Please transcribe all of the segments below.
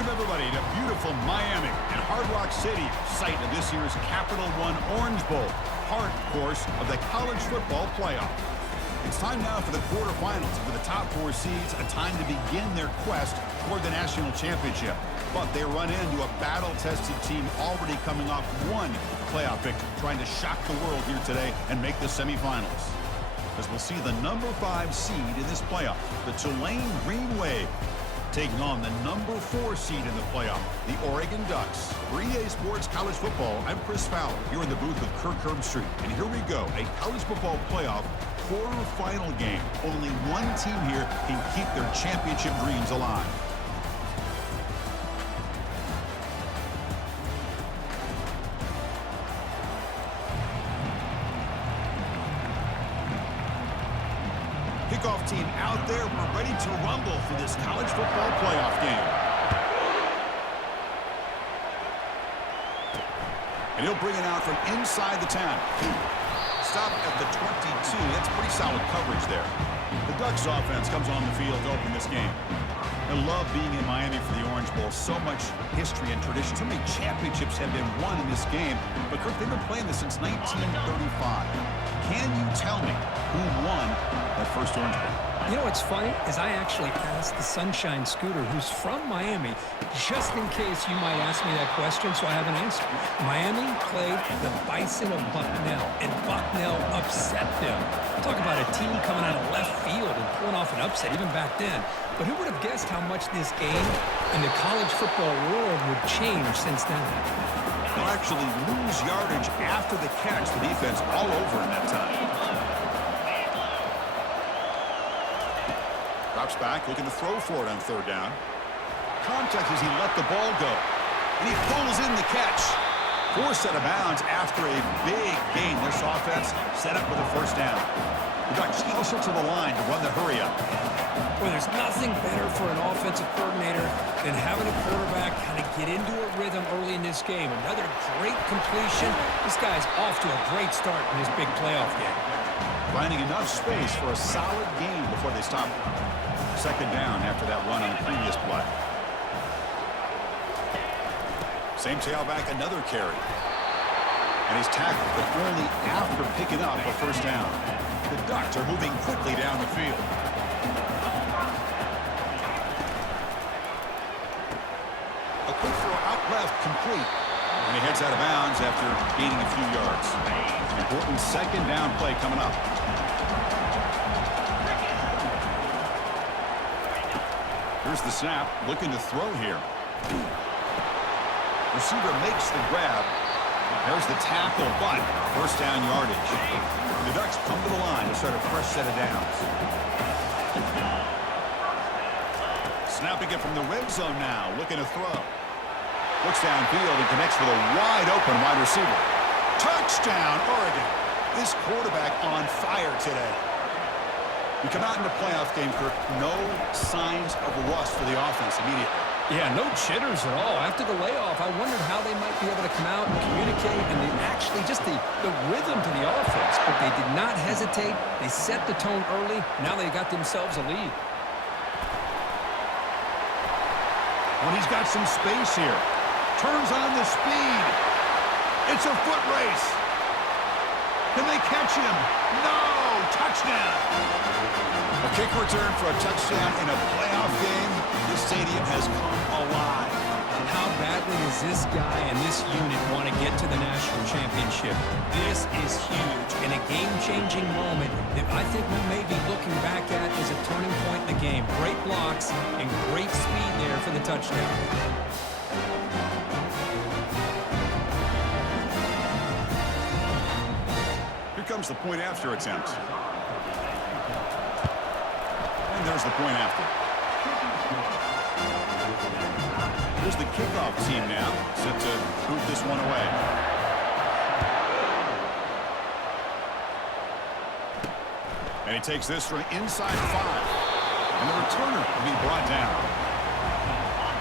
Welcome, everybody, to beautiful Miami and Hard Rock City, site of this year's Capital One Orange Bowl, part, of course, of the college football playoff. It's time now for the quarterfinals, and for the top four seeds, a time to begin their quest toward the national championship. But they run into a battle-tested team already coming off one playoff victory, trying to shock the world here today and make the semifinals. As we'll see the number 5 seed in this playoff, the Tulane Green Wave, taking on the number 4 seed in the playoff, the Oregon Ducks. For EA Sports College Football, I'm Chris Fowler, here in the booth with Kirk Herbstreit. And here we go, a college football playoff quarterfinal game. Only one team here can keep their championship dreams alive. Kickoff team out there. We're ready to rumble for this college football playoff game. And he'll bring it out from inside the 10. Stop at the 22. That's pretty solid coverage there. The Ducks offense comes on the field to open this game. I love being in Miami for the Orange Bowl. So much history and tradition. So many championships have been won in this game. But, Kirk, they've been playing this since 1935. Can you tell me who won that first Orange Bowl? You know what's funny is I actually asked the Sunshine Scooter, who's from Miami, just in case you might ask me that question, so I have an answer. Miami played the Bison of Bucknell, and Bucknell upset them. Talk about a team coming out of left field and pulling off an upset even back then. But who would have guessed how much this game in the college football world would change since then? They'll actually lose yardage after the catch. The defense all over in that time. Drops back, looking to throw for it on third down. Contact as he let the ball go. And he pulls in the catch. Forced out of bounds after a big gain. This offense set up with a first down. The Ducks hustle to the line to run the hurry up. Well, there's nothing better for an offensive coordinator than having a quarterback kind of get into a rhythm early in this game. Another great completion. This guy's off to a great start in this big playoff game. Finding enough space for a solid game before they stop. Second down after that run on the previous play. Same tailback, another carry. And he's tackled, but only after picking up a first down. The Ducks are moving quickly down the field. A quick throw out left, complete. And he heads out of bounds after gaining a few yards. An important second down play coming up. Here's the snap, looking to throw here. Receiver makes the grab. There's the tackle, but first down yardage. The Ducks come to the line to start a fresh set of downs. Snapping it from the red zone now, looking to throw. Looks downfield and connects with a wide-open wide receiver. Touchdown, Oregon. This quarterback on fire today. We come out in the playoff game, Kirk. No signs of rust for the offense immediately. Yeah, no jitters at all. After the layoff, I wondered how they might be able to come out and communicate, and they actually just the rhythm to the offense. But they did not hesitate. They set the tone early. Now they got themselves a lead. When he's got some space here. Turns on the speed. It's a foot race. Can they catch him? No! Touchdown! A kick return for a touchdown in a playoff game. This stadium has come alive. How badly does this guy and this unit want to get to the national championship? This is huge and a game-changing moment that I think we may be looking back at as a turning point in the game. Great blocks and great speed there for the touchdown. Here comes the point after attempt. And there's the point after. Here's the kickoff team now, set to boot this one away. And he takes this from inside 5. And the returner will be brought down.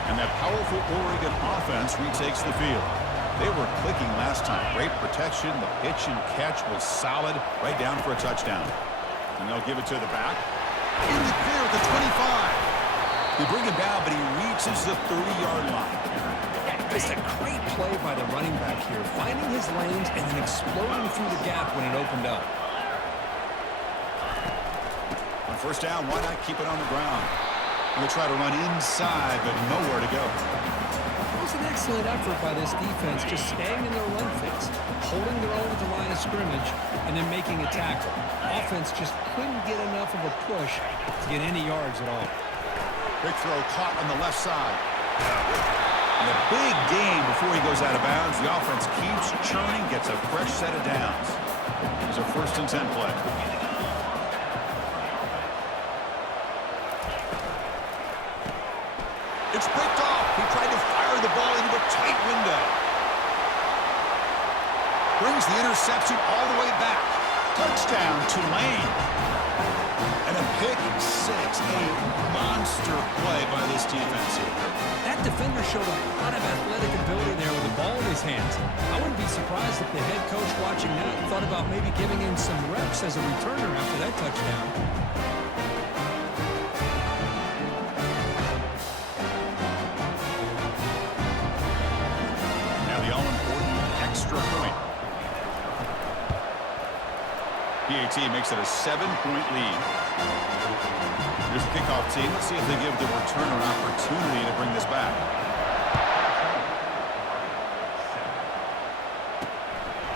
And that powerful Oregon offense retakes the field. They were clicking last time. Great protection. The pitch and catch was solid. Right down for a touchdown. And they'll give it to the back. In the clear at the 25. They bring him down, but he reaches the 30-yard line. Just a great play by the running back here, finding his lanes and then exploding through the gap when it opened up. On first down, why not keep it on the ground? We'll try to run inside, but nowhere to go. It was an excellent effort by this defense, just staying in their run fits, holding their own at the line of scrimmage, and then making a tackle. Offense just couldn't get enough of a push to get any yards at all. Big throw caught on the left side. And a big gain before he goes out of bounds. The offense keeps churning, gets a fresh set of downs. There's a 1st and 10 play. It's picked off. He tried to fire the ball into a tight window. Brings the interception all the way back. Touchdown, Tulane. And a pick 6. A monster play by this defense here. That defender showed a lot of athletic ability there with the ball in his hands. I wouldn't be surprised if the head coach watching that thought about maybe giving him some reps as a returner after that touchdown. Extra point. PAT makes it a 7-point lead. Here's the kickoff team. Let's see if they give the returner an opportunity to bring this back.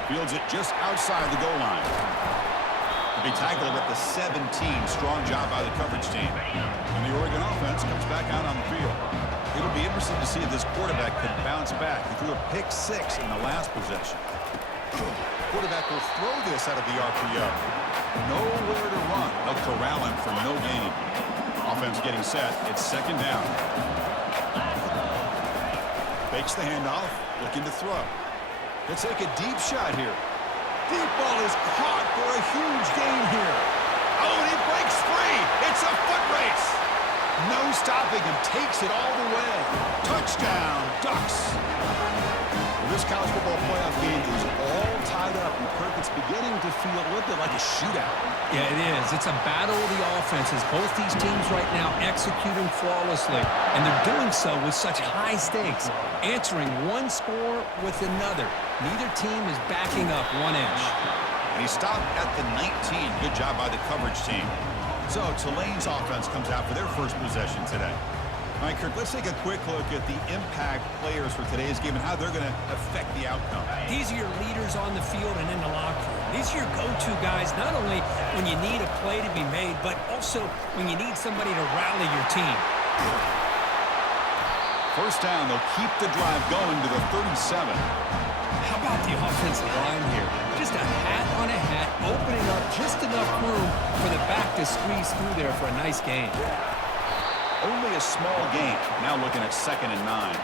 Fields it just outside the goal line. To be tackled at the 17. Strong job by the coverage team. And the Oregon offense comes back out on the field. It'll be interesting to see if this quarterback can bounce back. He threw a pick 6 in the last possession. Quarterback will throw this out of the RPO. Nowhere to run. They'll corral him for no gain. Offense getting set. It's 2nd down. Fakes the handoff. Looking to throw. He'll take a deep shot here. Deep ball is caught for a huge gain here. Oh, and he breaks free. It's a foot race. No stopping him, takes it all the way. Touchdown, Ducks. Well, this college football playoff game is all tied up, and Kirk, it's beginning to feel a little bit like a shootout. Yeah, it is. It's a battle of the offenses. Both these teams right now executing flawlessly, and they're doing so with such high stakes, answering one score with another. Neither team is backing up 1 inch. And he stopped at the 19. Good job by the coverage team. So Tulane's offense comes out for their first possession today. All right, Kirk, let's take a quick look at the impact players for today's game and how they're going to affect the outcome. These are your leaders on the field and in the locker room. These are your go-to guys, not only when you need a play to be made, but also when you need somebody to rally your team. First down, they'll keep the drive going to the 37. How about the offensive line here? Just a hat on a hat, opening up just enough room for the back to squeeze through there for a nice gain. Only a small gain. Now looking at 2nd and 9.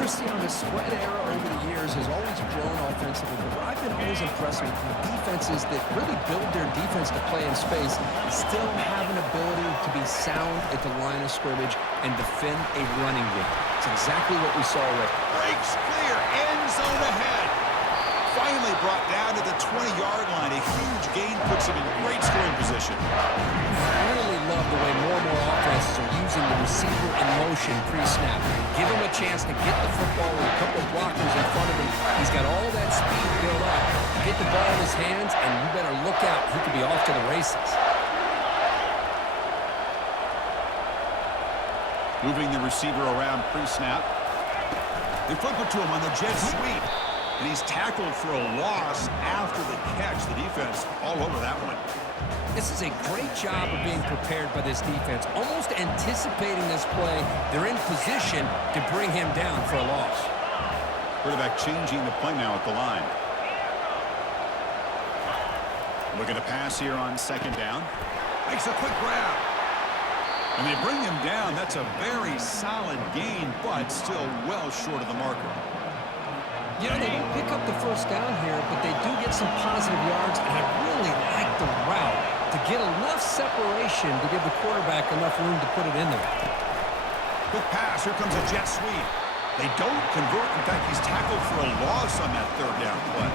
Christian, the spread era over the years has always grown offensively, but what I've been always impressed with defenses that really build their defense to play in space still have an ability to be sound at the line of scrimmage and defend a running game. It's exactly what we saw with. Breaks clear, end zone ahead. Finally brought down to the 20-yard line. A huge gain puts him in great scoring position. I really love the way more and more offenses are using the receiver in motion pre-snap. Give him a chance to get the football with a couple of blockers in front of him. He's got all that speed built up. Get the ball in his hands, and you better look out. He could be off to the races. Moving the receiver around pre-snap. They flip it to him on the jet sweep. And he's tackled for a loss after the catch. The defense all over that one. This is a great job of being prepared by this defense. Almost anticipating this play, they're in position to bring him down for a loss. Quarterback changing the play now at the line. Looking to pass here on 2nd down. Makes a quick grab. And they bring him down. That's a very solid gain, but still well short of the marker. You know, they pick up the first down here, but they do get some positive yards, and I really like the route to get enough separation to give the quarterback enough room to put it in there. Quick pass. Here comes a jet sweep. They don't convert. In fact, he's tackled for a loss on that 3rd down play.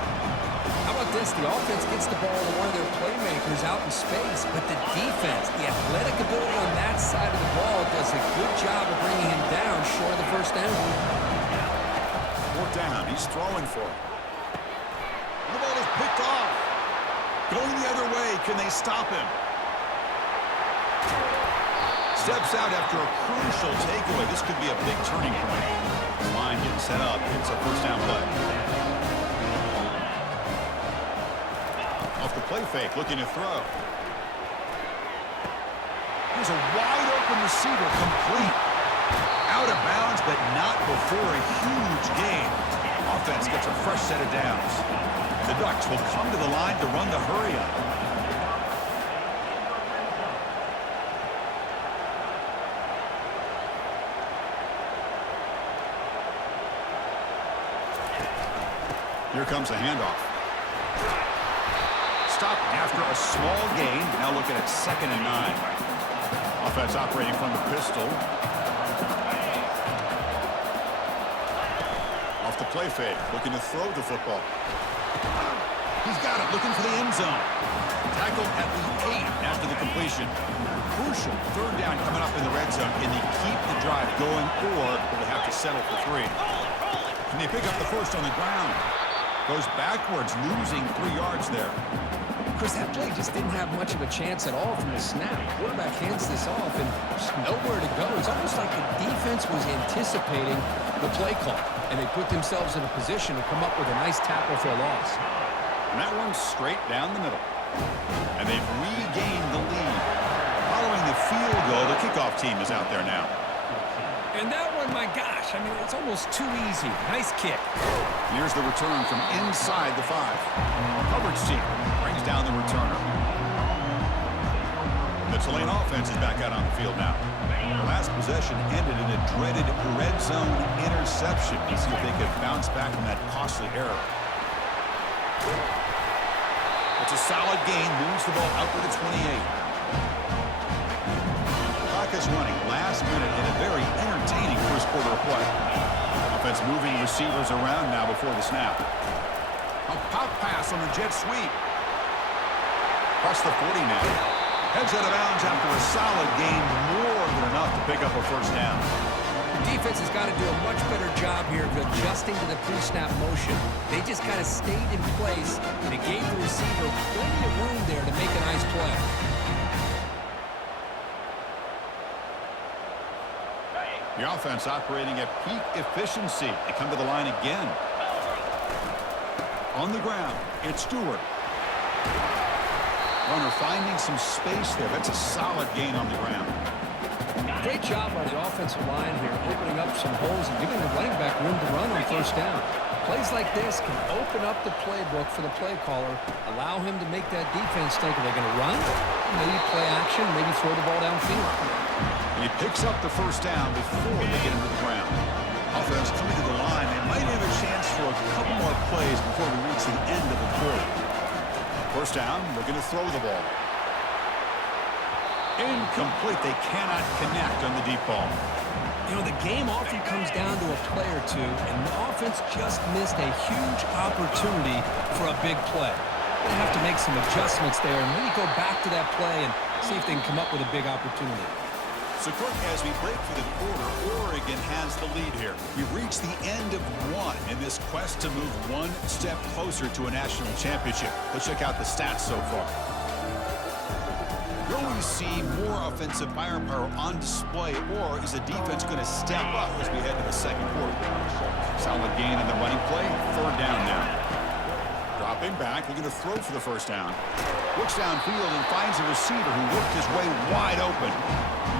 How about about this? The offense gets the ball to one of their playmakers out in space, but the defense, the athletic ability on that side of the ball does a good job of bringing him down short of the first down. Fourth down. He's throwing for it. The ball is picked off. Going the other way. Can they stop him? Steps out after a crucial takeaway. This could be a big turning point. The line getting set up. It's a first down play. Off the play fake, looking to throw. Here's a wide open receiver, complete. Out of bounds, but not before a huge gain. Offense gets a fresh set of downs. The Ducks will come to the line to run the hurry up. Here comes the handoff. Stopped after a small gain. Now looking at 2nd and 9. Offense operating from the pistol. Off the play fake. Looking to throw the football. He's got it. Looking for the end zone. Tackled at the 8 after the completion. Crucial third down coming up in the red zone. Can they keep the drive going, or will they have to settle for 3? Can they pick up the first on the ground? Goes backwards, losing 3 yards there. Chris, that play just didn't have much of a chance at all from the snap. Quarterback hands this off and just nowhere to go. It's almost like the defense was anticipating the play call, and they put themselves in a position to come up with a nice tackle for a loss. And that one's straight down the middle. And they've regained the lead. Following the field goal, the kickoff team is out there now. And that one, my gosh, I mean, it's almost too easy. Nice kick. Here's the return from inside the 5. Coverage team brings down the returner. The Tulane offense is back out on the field now. The last possession ended in a dreaded red zone interception. Let's see if they can bounce back from that costly error. It's a solid gain. Moves the ball out to the 28. Is running last minute in a very entertaining first quarter of play. Offense moving receivers around now before the snap. A pop pass on the jet sweep. Across the 40 now. Heads out of bounds after a solid gain, more than enough to pick up a first down. The defense has got to do a much better job here of adjusting to the pre-snap motion. They just kind of stayed in place, and it gave the receiver plenty of room there to make a nice play. The offense operating at peak efficiency. They come to the line again. On the ground, it's Stewart. Runner finding some space there. That's a solid gain on the ground. Great job by the offensive line here, opening up some holes and giving the running back room to run on first down. Plays like this can open up the playbook for the play caller, allow him to make that defense think, are they going to run? Maybe play action, maybe throw the ball downfield. And he picks up the first down before they get into the ground. Offense coming to the line. They might have a chance for a couple more plays before we reach the end of the quarter. First down, looking to throw the ball. Incomplete. They cannot connect on the deep ball. You know, the game often comes down to a play or two, and the offense just missed a huge opportunity for a big play. They have to make some adjustments there and maybe go back to that play and see if they can come up with a big opportunity. So, quick, as we break for the quarter, Oregon has the lead here. We've reached the end of one in this quest to move one step closer to a national championship. Let's check out the stats so far. Will we see more offensive firepower on display, or is the defense going to step up as we head to the second quarter? Solid gain in the running play. Third down now. Dropping back, looking to throw for the first down. Looks downfield and finds a receiver who worked his way wide open.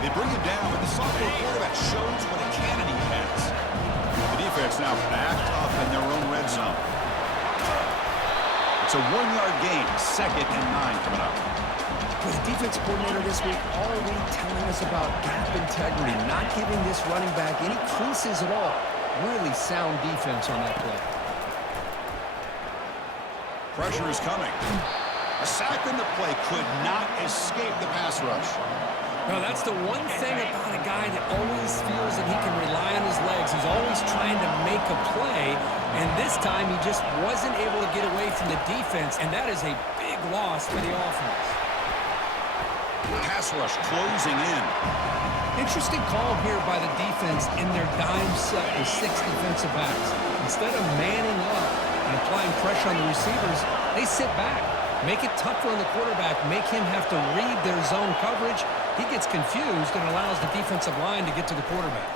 They bring it down, but the sophomore quarterback shows what a cannon he has. The defense now backed up in their own red zone. It's a 1-yard gain, 2nd and 9 coming up. For the defense coordinator this week, all week telling us about gap integrity, not giving this running back any creases at all. Really sound defense on that play. Pressure is coming. A sack in the play could not escape the pass rush. No, that's the one thing about a guy that always feels that he can rely on his legs. He's always trying to make a play, and this time he just wasn't able to get away from the defense, and that is a big loss for the offense. Pass rush closing in. Interesting call here by the defense in their dime set with 6 defensive backs. Instead of manning up and applying pressure on the receivers, they sit back. Make it tougher on the quarterback. Make him have to read their zone coverage. He gets confused and allows the defensive line to get to the quarterback.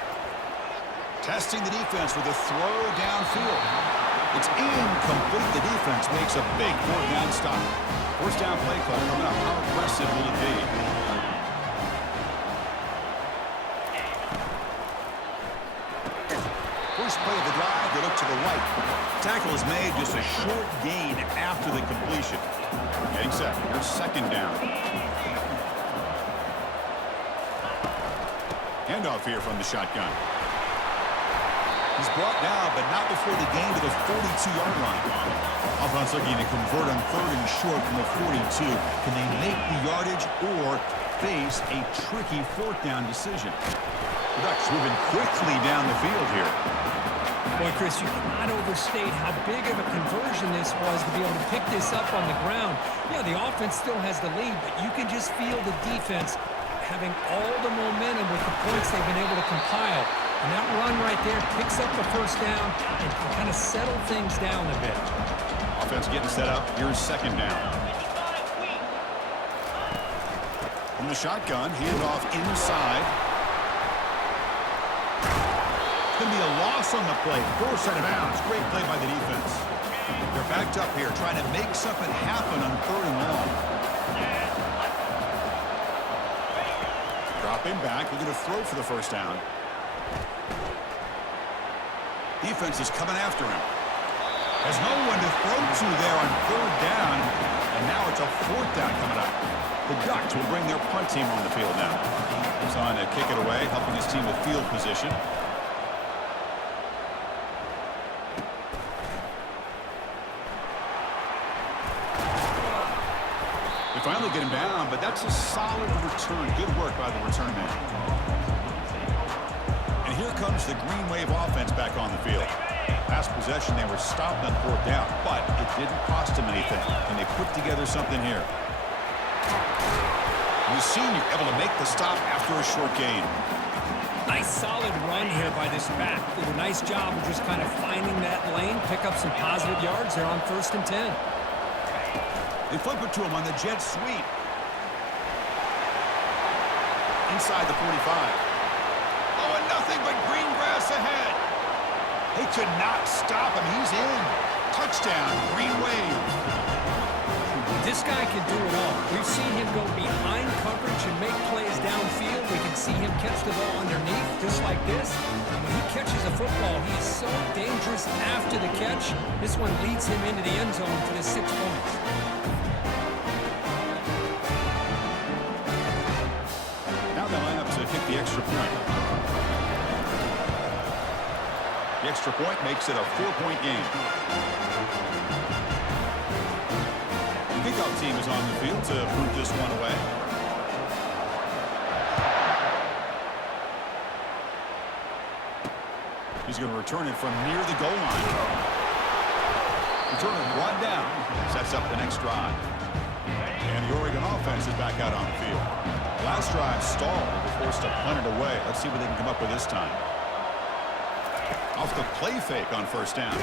Testing the defense with a throw downfield. It's incomplete. The defense makes a big 4th down stop. 1st down play call coming up. How aggressive will it be? First play of the drive, they look to the right. Tackle is made, just a short gain after the completion. Getting set. Here's 2nd down. Handoff here from the shotgun. He's brought down, but not before the gain to the 42-yard line. Offense looking to convert on 3rd and short from the 42. Can they make the yardage or face a tricky 4th down decision? The Ducks moving quickly down the field here. Boy, Chris, you cannot overstate how big of a conversion this was to be able to pick this up on the ground. Yeah, the offense still has the lead, but you can just feel the defense having all the momentum with the points they've been able to compile. And that run right there picks up the 1st down and can kind of settle things down a bit. Offense getting set up. Here's 2nd down. From the shotgun, handoff inside. Going to be a loss on the play. Forced out of bounds. Great play by the defense. They're backed up here trying to make something happen on 3rd and long. Dropping back. We're going to throw for the 1st down. Defense is coming after him. Has no one to throw to there on 3rd down. And now it's a 4th down coming up. The Ducks will bring their punt team on the field now. He's on to kick it away, helping his team with field position. They finally get him down, but that's a solid return. Good work by the return man. And here comes the Green Wave offense back on the field. Last possession, they were stopped on 4th down, but it didn't cost them anything. And they put together something here. And the senior able to make the stop after a short gain. Nice solid run here by this back. Did a nice job of just kind of finding that lane, pick up some positive yards there on 1st and 10. They flip it to him on the jet sweep. Inside the 45. Oh, and nothing but green grass ahead. They could not stop him. He's in. Touchdown, Green Wave. This guy can do it all. We've seen him go behind coverage and make plays downfield. We can see him catch the ball underneath, just like this. And when he catches a football, he is so dangerous after the catch. This one leads him into the end zone for the 6 points. Now they line up to kick the extra point. The extra point makes it a 4-point game. The kickoff team is on the field to move this one away. He's going to return it from near the goal line. Return it 1 down. Sets up the next drive. And the Oregon offense is back out on the field. Last drive stalled. They're forced to punt it away. Let's see what they can come up with this time. Off the play fake on 1st down.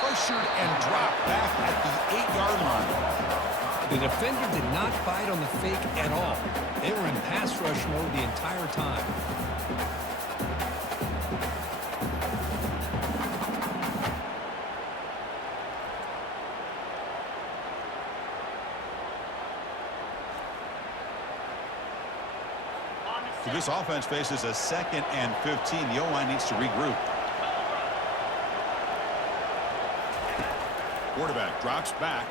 Pressured and dropped back at the 8-yard line. The defender did not bite on the fake at all. They were in pass rush mode the entire time. So this offense faces a 2nd and 15. The O-line needs to regroup. Quarterback drops back.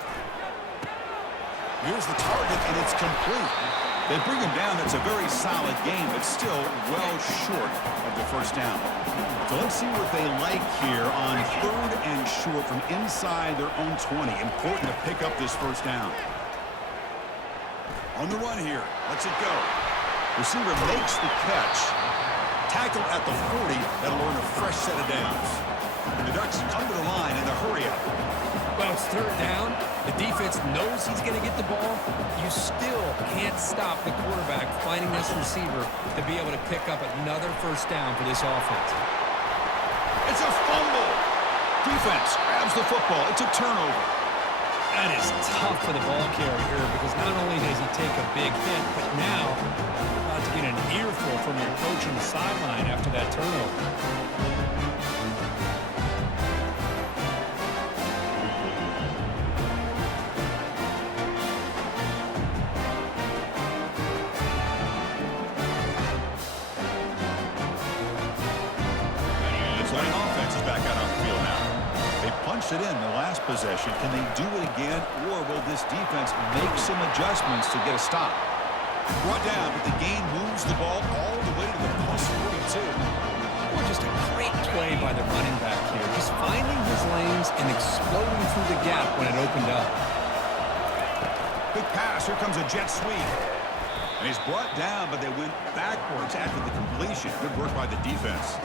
Here's the target, and it's complete. They bring him down. That's a very solid game, but still well short of the 1st down. So let's see what they like here on 3rd and short from inside their own 20. Important to pick up this 1st down. On the run here. Let's it go. Receiver makes the catch. Tackle at the 40. That'll earn a fresh set of downs. And the Ducks come to the line in a hurry-up. Well, it's third down. The defense knows he's going to get the ball. You still can't stop the quarterback finding this receiver to be able to pick up another first down for this offense. It's a fumble. Defense grabs the football. It's a turnover. That is tough for the ball carrier here because not only does he take a big hit, but now about to get an earful from your coach on the sideline after that turnover. It in the last possession. Can they do it again, or will this defense make some adjustments to get a stop? Brought down, but the gain moves the ball all the way to the plus 42. Well, just a great play by the running back here. Just finding his lanes and exploding through the gap when it opened up. Big pass. Here comes a jet sweep. And he's brought down, but they went backwards after the completion. Good work by the defense.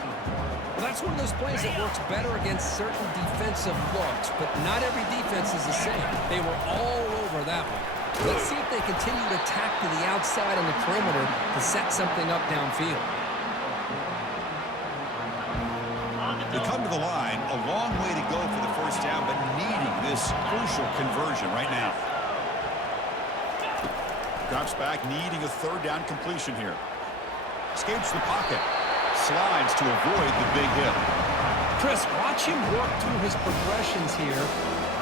Well, that's one of those plays that works better against certain defensive looks, but not every defense is the same. They were all over that one. Let's see if they continue to attack to the outside on the perimeter to set something up downfield. They come to the line, a long way to go for the first down, but needing this crucial conversion right now. Drops back, needing a third down completion here. Escapes the pocket. Slides to avoid the big hit. Chris, watch him work through his progressions here.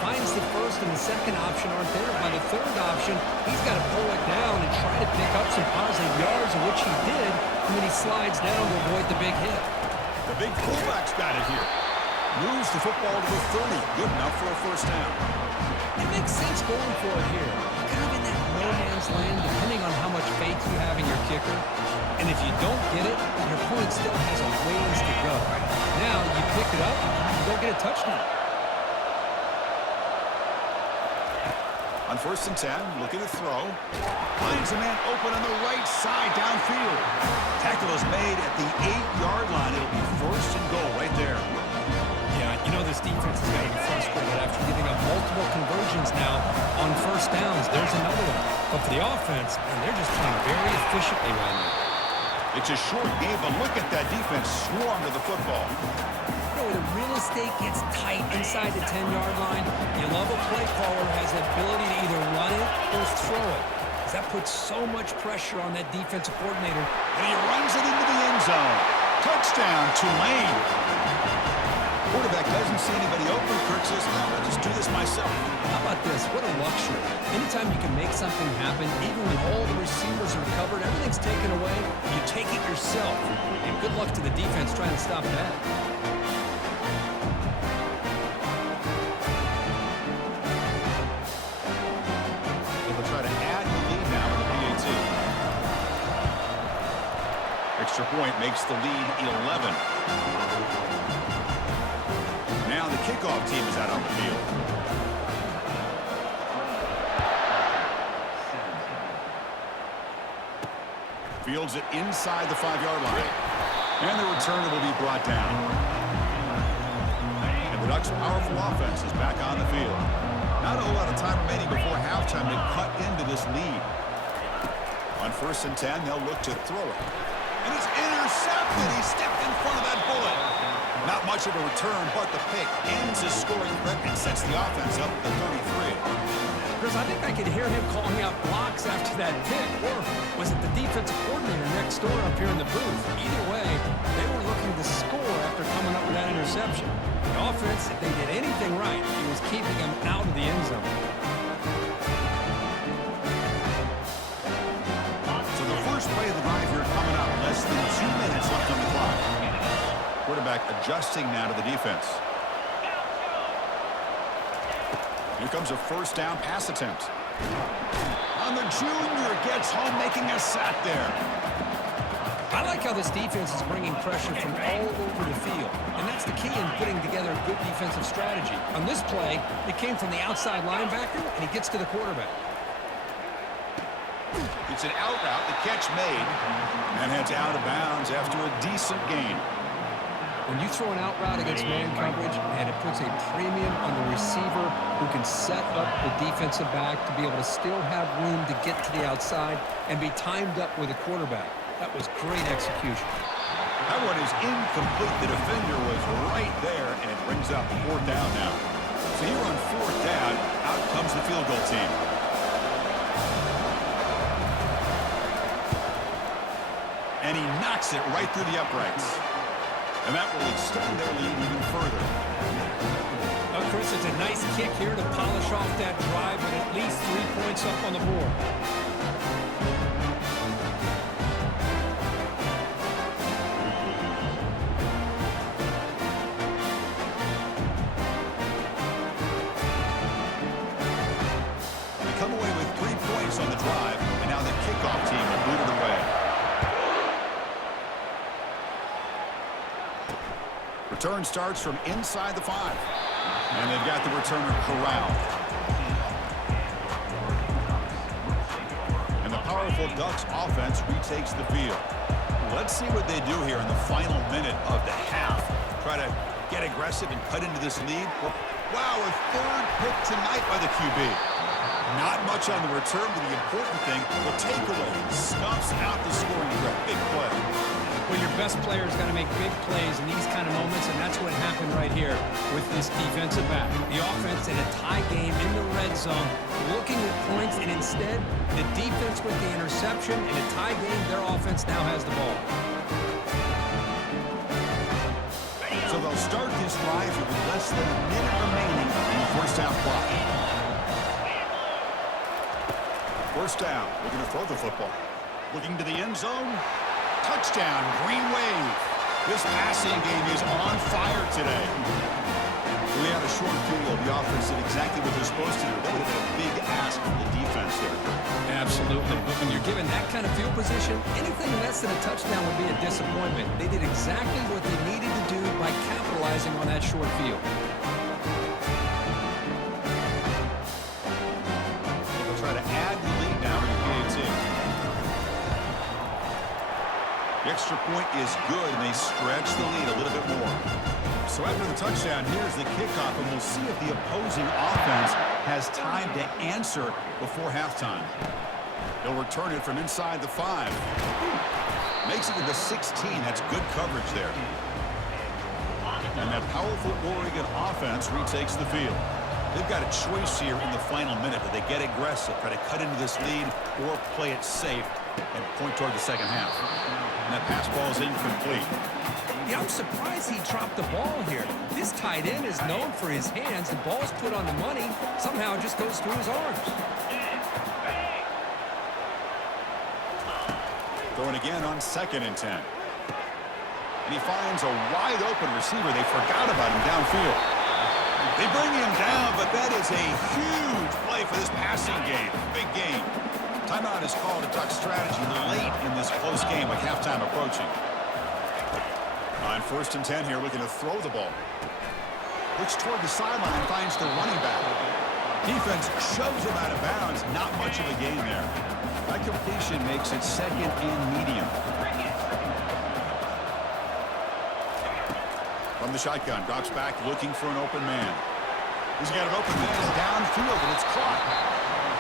Finds the first and the second option aren't there. By the third option, he's got to pull it down and try to pick up some positive yards, which he did, and then he slides down to avoid the big hit. The big fullback's got it here. Moves the football to the 30. Good enough for a first down. It makes sense going for it here. Kind of in that no man's land, depending on how much faith you have in your kicker. And if you don't get it, your opponent still has a ways to go. Now you pick it up, you don't get a touchdown. On 1st and 10, looking to throw. Finds a man open on the right side downfield. Tackle is made at the 8-yard line. It'll be 1st and goal right there. Yeah, you know this defense has got to be frustrated after giving up multiple conversions now on first downs. There's another one. But for the offense, and they're just playing very efficiently right now. It's a short game, but look at that defense swarm to the football. You know, when the real estate gets tight inside the 10-yard line, you love a play caller who has the ability to either run it or throw it. Because that puts so much pressure on that defensive coordinator. And he runs it into the end zone. Touchdown, Tulane. Quarterback doesn't see anybody open. Kirk says, I'll just do this myself. How about this? What a luxury. Anytime you can make something happen, even when all the receivers are covered, everything's taken away, you take it yourself. And good luck to the defense trying to stop that. They'll try to add the lead now with the PAT. Extra point makes the lead 11. Now the kickoff team is out on the field. Fields it inside the 5-yard line. And the returner will be brought down. And the Ducks' powerful offense is back on the field. Not a whole lot of time remaining before halftime to cut into this lead. On 1st and 10, they'll look to throw it. And it's intercepted. He stepped in front of that bullet. Not much of a return, but the pick ends his scoring threat and sets the offense up to 33. Chris, I think I could hear him calling out blocks after that pick. Or was it the defensive coordinator next door up here in the booth? Either way, they were looking to score after coming up with that interception. The offense, if they did anything right, it was keeping them out of the end zone. So the first play of the drive here coming up. Less than 2 minutes left on the clock. Quarterback adjusting now to the defense. Here comes a first down pass attempt. And the junior gets home, making a sack there. I like how this defense is bringing pressure from all over the field. And that's the key in putting together a good defensive strategy. On this play, it came from the outside linebacker, and he gets to the quarterback. It's an out route. The catch made. And heads out of bounds after a decent gain. When you throw an out route against man coverage, and it puts a premium on the receiver who can set up the defensive back to be able to still have room to get to the outside and be timed up with a quarterback. That was great execution. That one is incomplete. The defender was right there, and it brings up 4th down now. So here on 4th down, out comes the field goal team. And he knocks it right through the uprights. And that will extend their lead even further. Well, Chris, it's a nice kick here to polish off that drive with at least 3 points up on the board. They come away with 3 points on the drive, and now the kickoff team will boot it away. Return starts from inside the 5. And they've got the returner corralled. And the powerful Ducks offense retakes the field. Let's see what they do here in the final minute of the half. Try to get aggressive and cut into this lead. Wow, a 3rd pick tonight by the QB. Not much on the return, but the important thing, the takeaway snuffs out the scoring threat. Big play. Well, your best players got to make big plays in these kind of moments, and that's what happened right here with this defensive back. The offense in a tie game in the red zone, looking at points, and instead, the defense with the interception. In a tie game, their offense now has the ball. So they'll start this drive with less than a minute remaining in the first half clock. First down, looking to throw the football. Looking to the end zone. Touchdown, Green Wave. This passing game is on fire today. We had a short field. The offense did exactly what they're supposed to do. That would have been a big ask for the defense there. Absolutely. But when you're given that kind of field position, anything less than a touchdown would be a disappointment. They did exactly what they needed to do by capitalizing on that short field. They'll try to add the lead now to the PAT. The extra point is good, and they stretch the lead a little bit more. So after the touchdown, here's the kickoff, and we'll see if the opposing offense has time to answer before halftime. They'll return it from inside the 5. Makes it to the 16. That's good coverage there. And that powerful Oregon offense retakes the field. They've got a choice here in the final minute. Do they get aggressive, try to cut into this lead, or play it safe and point toward the second half? And that pass ball is incomplete. Yeah, I'm surprised he dropped the ball here. This tight end is known for his hands. The ball's put on the money. Somehow it just goes through his arms. Throwing again on 2nd and 10. And he finds a wide-open receiver. They forgot about him downfield. They bring him down, but that is a huge play for this passing game. Big game. Timeout is called a Duck strategy late in this close game with halftime approaching. On 1st and 10 here, looking to throw the ball. Looks toward the sideline, finds the running back. Defense shoves him out of bounds. Not much of a gain there. That completion makes it 2nd and medium. From the shotgun, drops back, looking for an open man. He's got an open man downfield, and it's caught.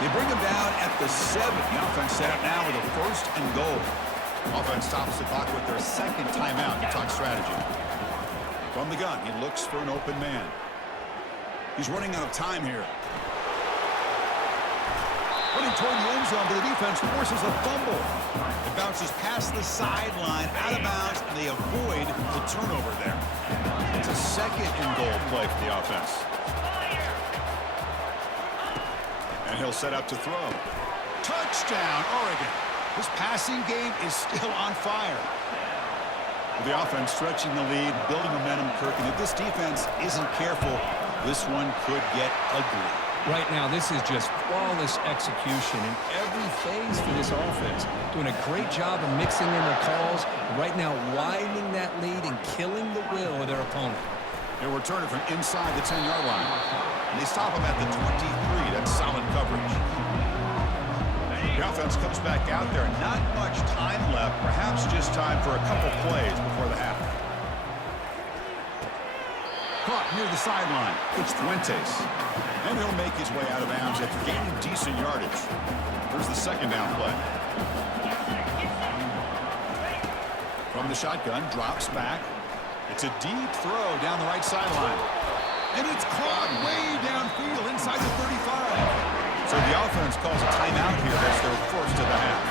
They bring him down at the 7. The offense set up now with a 1st and goal. Offense stops the clock with their 2nd timeout in Duck strategy. From the gun, he looks for an open man. He's running out of time here. Running toward the end zone, but the defense forces a fumble. It bounces past the sideline, out of bounds, and they avoid the turnover there. It's a 2nd and goal play for the offense. And he'll set up to throw. Touchdown, Oregon. This passing game is still on fire. With the offense stretching the lead, building momentum, Kirk, and if this defense isn't careful, this one could get ugly. Right now, this is just flawless execution in every phase for this offense. Doing a great job of mixing in their calls. Right now, widening that lead and killing the will of their opponent. They'll return it from inside the 10-yard line. And they stop him at the 23. That's solid coverage. The offense comes back out there. Not much time left. Perhaps just time for a couple plays before the half. Caught near the sideline. It's Fuentes. And he'll make his way out of bounds after gaining decent yardage. Here's the second down play. From the shotgun, drops back. It's a deep throw down the right sideline. And it's caught way downfield inside the 35. So the offense calls a timeout here. That's their first of the half.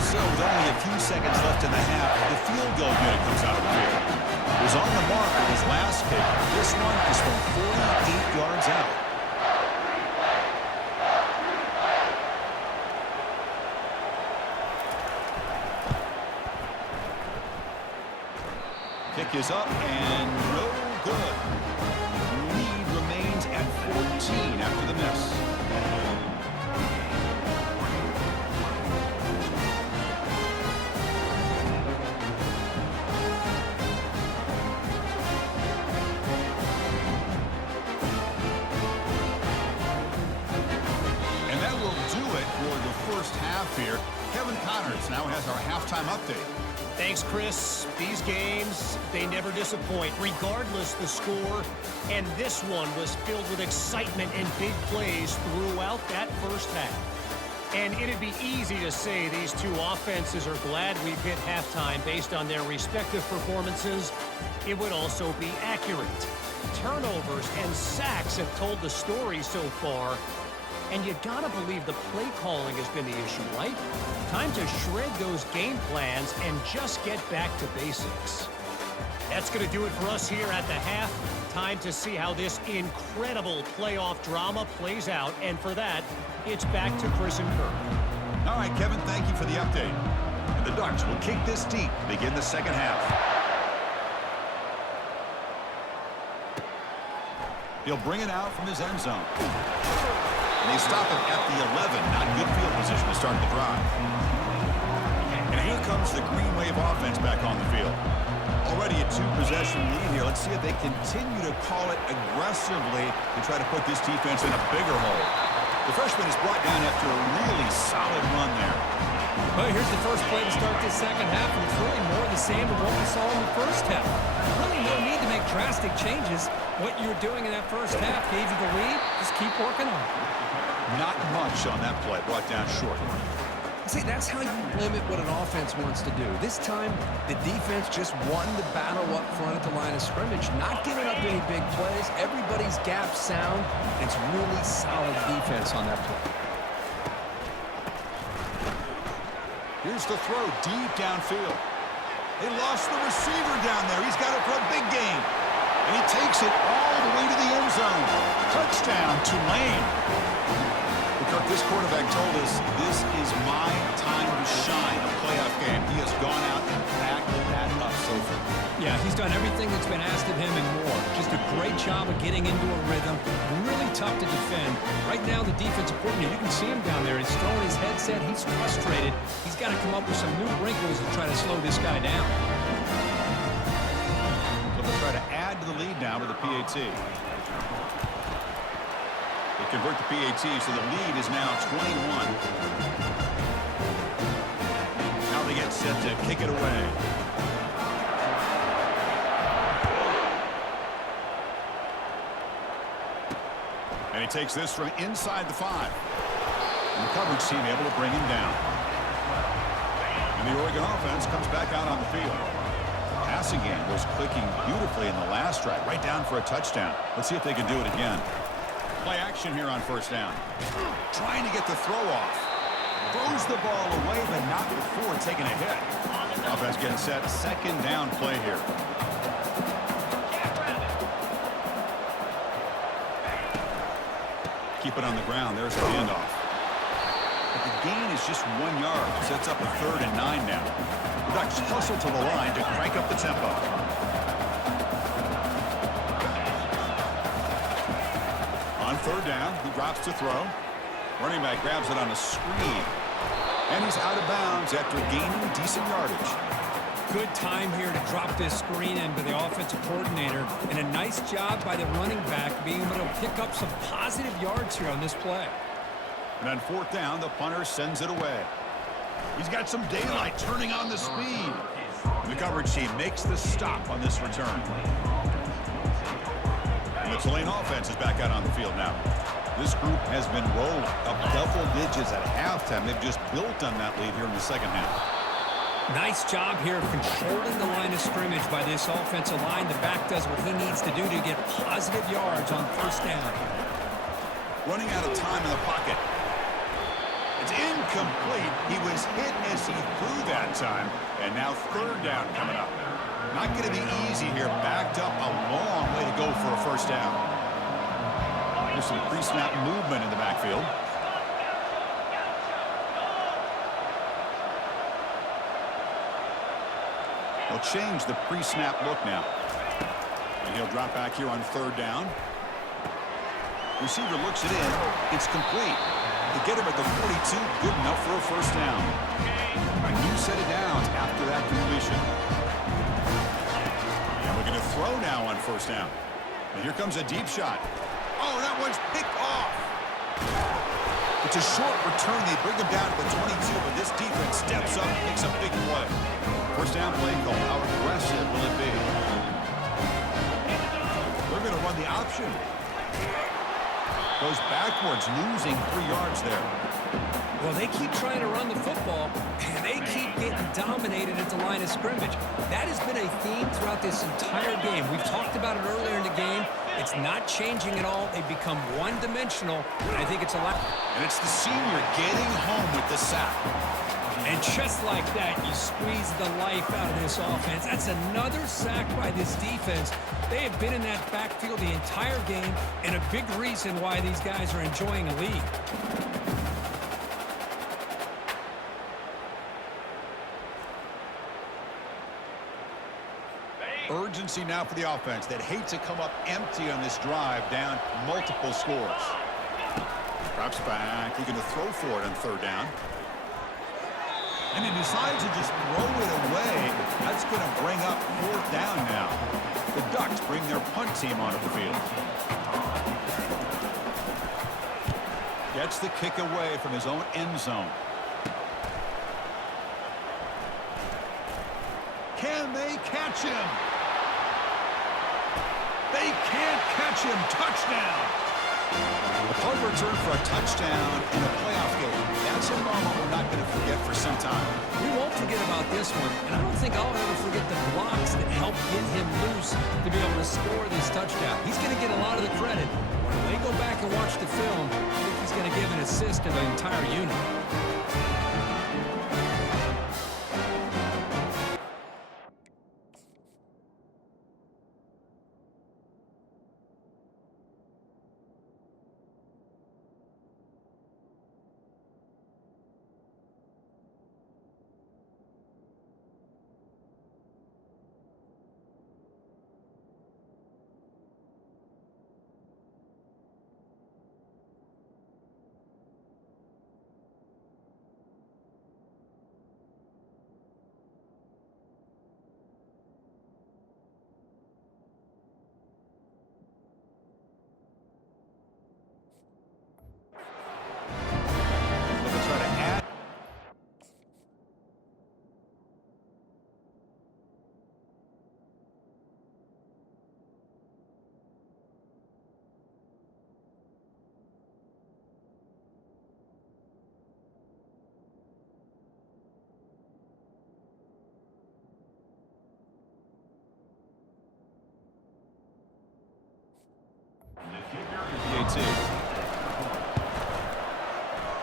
So with only a few seconds left in the half, the field goal unit comes out of the field. He was on the mark with his last kick. This one is from 48 yards out. Kick is up and no good. Lead remains at 14 after the miss. And that will do it for the first half here. Kevin Connors now has our halftime update. Thanks, Chris. These games, they never disappoint, regardless the score. And this one was filled with excitement and big plays throughout that first half. And it'd be easy to say these two offenses are glad we've hit halftime based on their respective performances. It would also be accurate. Turnovers and sacks have told the story so far. And you gotta believe the play calling has been the issue, right? Time to shred those game plans and just get back to basics. That's gonna do it for us here at the half. Time to see how this incredible playoff drama plays out. And for that, it's back to Chris and Kirk. All right, Kevin, thank you for the update. And the Ducks will kick this deep to begin the second half. He'll bring it out from his end zone. And they stop it at the 11. Not good field position to start the drive. And here comes the Green Wave offense back on the field. Already a two-possession lead here. Let's see if they continue to call it aggressively to try to put this defense in a bigger hole. The freshman is brought down after a really solid run there. Well, here's the first play to start this second half, and it's really more the same of what we saw in the first half. Really no need to make drastic changes. What you were doing in that first half gave you the lead. Just keep working on it. Not much on that play, brought down short. See, that's how you limit what an offense wants to do. This time, the defense just won the battle up front at the line of scrimmage, not giving up any big plays. Everybody's gap sound. It's really solid defense on that play. Here's the throw deep downfield. They lost the receiver down there. He's got it for a big game. And he takes it all the way to the end zone. Touchdown, Tulane. Kirk, this quarterback told us this is my time to shine, a playoff game. He has gone out and backed that up so far. Yeah, he's done everything that's been asked of him and more. Just a great job of getting into a rhythm. Really tough to defend. Right now, the defensive coordinator, you can see him down there. He's throwing his headset. He's frustrated. He's got to come up with some new wrinkles to try to slow this guy down. So they'll try to add to the lead now with the PAT. They convert the PAT, so the lead is now 21. Now they get set to kick it away. And he takes this from inside the 5. And the coverage team able to bring him down. And the Oregon offense comes back out on the field. Passing game was clicking beautifully in the last drive, right down for a touchdown. Let's see if they can do it again. Play action here on first down. Trying to get the throw off. Throws the ball away, but not before taking a hit. Offense getting set. Second down play here. Keep it on the ground. There's a handoff. But the gain is just 1 yard. Sets up a 3rd and 9 now. The Ducks hustle to the line to crank up the tempo. On 3rd down, he drops to throw. Running back grabs it on a screen. And he's out of bounds after gaining decent yardage. Good time here to drop this screen in by the offensive coordinator. And a nice job by the running back being able to pick up some positive yards here on this play. And on fourth down, the punter sends it away. He's got some daylight turning on the speed. The coverage team makes the stop on this return. And the Tulane offense is back out on the field now. This group has been rolling up double digits at halftime. They've just built on that lead here in the second half. Nice job here of controlling the line of scrimmage by this offensive line. The back does what he needs to do to get positive yards on first down. Running out of time in the pocket. It's incomplete. He was hit as he threw that time. And now third down coming up. Not going to be easy here. Backed up a long way to go for a first down. There's some pre-snap movement in the backfield. They'll change the pre-snap look now. And he'll drop back here on third down. Receiver looks it in. It's complete. To get him at the 42, good enough for a first down. A new set of downs after that completion. And we're going to throw now on first down. And here comes a deep shot. Oh, that one's picked off. It's a short return. They bring him down to the 22, but this defense steps up, makes a big play. First down play call. How aggressive will it be? They're going to run the option. Goes backwards, losing 3 yards there. Well, they keep trying to run the football, and they keep getting dominated at the line of scrimmage. That has been a theme throughout this entire game. We've talked about it earlier in the game. It's not changing at all. They've become one-dimensional, and I think it's a lot. And it's the senior getting home with the sack. And just like that, you squeeze the life out of this offense. That's another sack by this defense. They have been in that backfield the entire game, and a big reason why these guys are enjoying a lead. Urgency now for the offense that hates to come up empty on this drive, down multiple scores. Drops back. He's going to throw for it on third down. And he decides to just throw it away. That's going to bring up fourth down now. The Ducks bring their punt team onto the field. Gets the kick away from his own end zone. Can they catch him? They can't catch him. Touchdown. A punt return for a touchdown in a playoff game. That's a moment we're not going to forget for some time. We won't forget about this one, and I don't think I'll ever forget the blocks that helped get him loose to be able to score this touchdown. He's going to get a lot of the credit. When they go back and watch the film, I think he's going to give an assist to the entire unit.